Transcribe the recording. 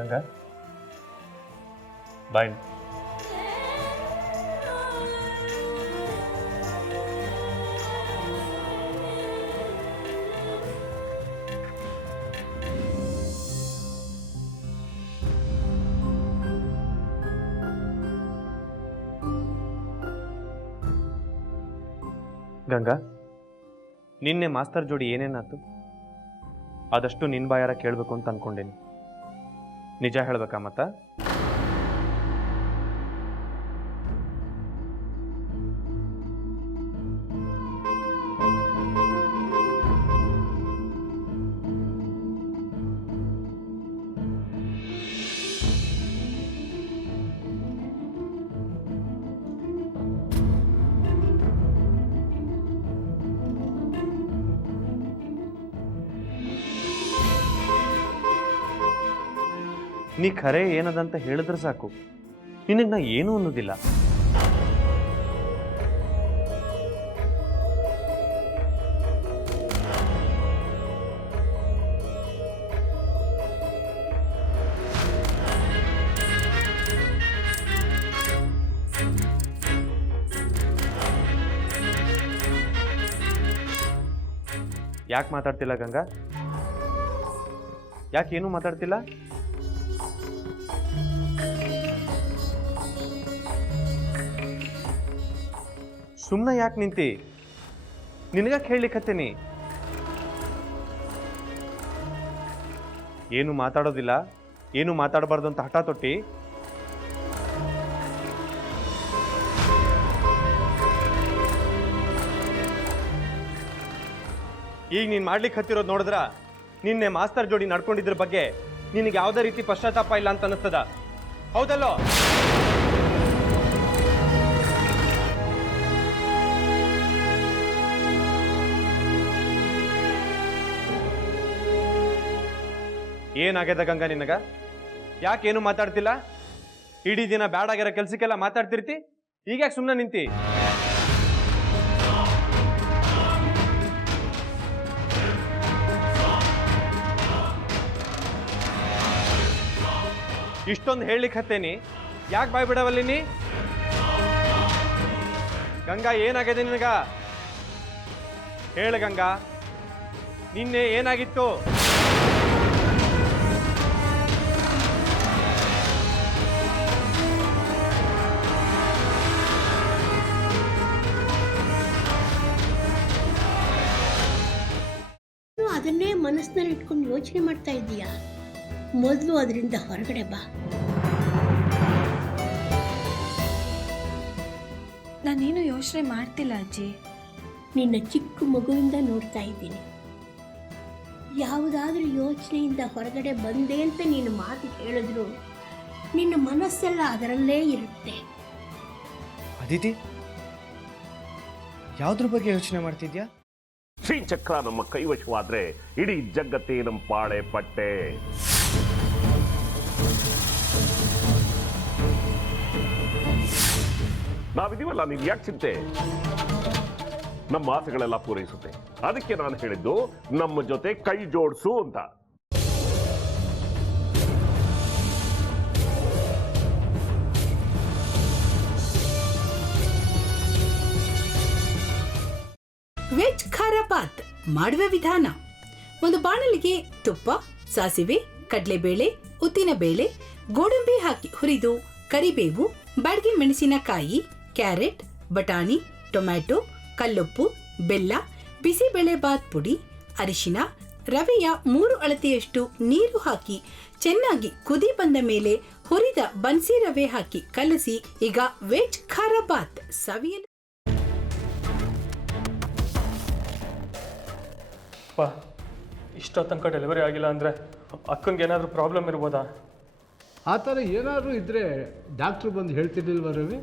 ಗಂಗಾ ಬಾಯ್. ಗಂಗಾ, ನಿನ್ನೆ ಮಾಸ್ತರ್ ಜೋಡಿ ಏನೇನಾಯ್ತು? ಆದಷ್ಟು ನಿನ್ನ ಬಾಯಾರ ಕೇಳಬೇಕು ಅಂತ ಅನ್ಕೊಂಡೇನಿ. ನಿಜ ಹೇಳ್ಬೇಕಾ ಮತ್ತ? ನೀ ಖರೆ ಏನದಂತ ಹೇಳಿದ್ರೆ ಸಾಕು, ನಿನಗೆ ನಾ ಏನೂ ಅನ್ನೋದಿಲ್ಲ. ಯಾಕೆ ಮಾತಾಡ್ತಿಲ್ಲ ಗಂಗಾ? ಯಾಕೇನು ಮಾತಾಡ್ತಿಲ್ಲ? ಸುಮ್ಮನೆ ಯಾಕೆ ನಿಂತಿ? ನಿನಗಾಕೆ ಹೇಳಲಿಕ್ಕತ್ತೇನಿ? ಏನು ಮಾತಾಡೋದಿಲ್ಲ, ಏನು ಮಾತಾಡಬಾರ್ದು ಅಂತ ಹಠ ತೊಟ್ಟಿ ಈಗ ನೀನು ಮಾಡ್ಲಿಕ್ಕೆ ಹತ್ತಿರೋದು ನೋಡಿದ್ರ ನಿನ್ನೆ ಮಾಸ್ತರ್ ಜೋಡಿ ನಡ್ಕೊಂಡಿದ್ರ ಬಗ್ಗೆ ನಿನಗೆ ಯಾವುದೇ ರೀತಿ ಪಶ್ಚಾತ್ತಾಪ ಇಲ್ಲ ಅಂತ ಅನ್ನಿಸ್ತದ, ಹೌದಲ್ಲೋ? ಏನಾಗ್ಯದ ಗಂಗಾ ನಿನಗ? ಯಾಕೇನು ಮಾತಾಡ್ತಿಲ್ಲ? ಇಡೀ ದಿನ ಬ್ಯಾಡಾಗಿರೋ ಕೆಲ್ಸಕ್ಕೆಲ್ಲ ಮಾತಾಡ್ತಿರ್ತಿ, ಈಗ ಯಾಕೆ ಸುಮ್ಮನೆ ನಿಂತಿ? ಇಷ್ಟೊಂದು ಹೇಳಲಿಕ್ಕೆ ಹತ್ತೇನಿ, ಯಾಕೆ ಬಾಯ್ ಬಿಡವಲ್ಲಿ ನೀ? ಗಂಗಾ ಏನಾಗಿದೆ ನಿನಗ? ಹೇಳ ಗಂಗಾ, ನಿನ್ನೆ ಏನಾಗಿತ್ತು? ಅದನ್ನೇ ಮನಸ್ಸಿನಲ್ಲಿ ಇಟ್ಕೊಂಡು ಯೋಚನೆ ಮಾಡ್ತಾ ಇದ್ದೀಯಾ? ಮೊದಲು ಅದರಿಂದ ಹೊರಗಡೆ ಬಾ. ನಾನೇನು ಯೋಚನೆ ಮಾಡ್ತಿಲ್ಲ ಅಜ್ಜಿ. ನಿನ್ನ ಚಿಕ್ಕ ಮಗುವಿಂದ ನೋಡ್ತಾ ಇದ್ದೀನಿ. ಯಾವುದಾದ್ರೂ ಯೋಚನೆಯಿಂದ ಹೊರಗಡೆ ಬಂದೆ ಅಂತ ನೀನು ಮಾತು ಹೇಳಿದ್ರು ನಿನ್ನ ಮನಸ್ಸೆಲ್ಲ ಅದರಲ್ಲೇ ಇರುತ್ತೆ. ಅದಿತಿ, ಯಾವುದ್ರ ಬಗ್ಗೆ ಯೋಚನೆ ಮಾಡ್ತಿದ್ಯಾ? ಶ್ರೀಚಕ್ರ ನಮ್ಮ ಕೈವಶವಾದ್ರೆ ಇಡೀ ಜಗತ್ತೇ ನಮ್ಮ ಪಾಳೆ ಪಟ್ಟೆ. ನಾವಿದೀವಲ್ಲ, ನೀವು ಯಾಕೆ ಚಿಂತೆ? ನಮ್ಮ ಆಸೆಗಳೆಲ್ಲ ಪೂರೈಸುತ್ತೆ. ಅದಕ್ಕೆ ನಾನು ಹೇಳಿದ್ದು ನಮ್ಮ ಜೊತೆ ಕೈ ಜೋಡಿಸು ಅಂತ. ವೆಜ್ ಖಾರ ಬಾತ್ ಮಾಡುವ ವಿಧಾನ: ಒಂದು ಬಾಣಲಿಗೆ ತುಪ್ಪ, ಸಾಸಿವೆ, ಕಡಲೆಬೇಳೆ, ಉದ್ದಿನಬೇಳೆ, ಗೋಡಂಬಿ ಹಾಕಿ ಹುರಿದು ಕರಿಬೇವು, ಬಾಡಿಗೆ ಮೆಣಸಿನಕಾಯಿ, ಕ್ಯಾರೆಟ್, ಬಟಾಣಿ, ಟೊಮ್ಯಾಟೊ, ಕಲ್ಲುಪ್ಪು, ಬೆಲ್ಲ, ಬಿಸಿಬೇಳೆ ಬಾತ್ ಪುಡಿ, ಅರಿಶಿನ, ರವೆಯ 3 ಅಳತೆಯಷ್ಟು ನೀರು ಹಾಕಿ ಚೆನ್ನಾಗಿ ಕುದಿ ಬಂದ ಮೇಲೆ ಹುರಿದ ಬನ್ಸಿ ರವೆ ಹಾಕಿ ಕಲಸಿ. ಈಗ ವೆಜ್ ಖಾರ ಬಾತ್ ಸವಿಯಲು. ಇಷ್ಟೋ ತನಕ ಡೆಲಿವರಿ ಆಗಿಲ್ಲ ಅಂದರೆ ಅಕ್ಕಂಗೆ ಏನಾದರೂ ಪ್ರಾಬ್ಲಮ್ ಇರ್ಬೋದಾ? ಆ ಥರ ಏನಾದರೂ ಇದ್ದರೆ ಡಾಕ್ಟ್ರು ಬಂದು ಹೇಳ್ತಿರ್ಲಿಲ್ವ ರವಿ?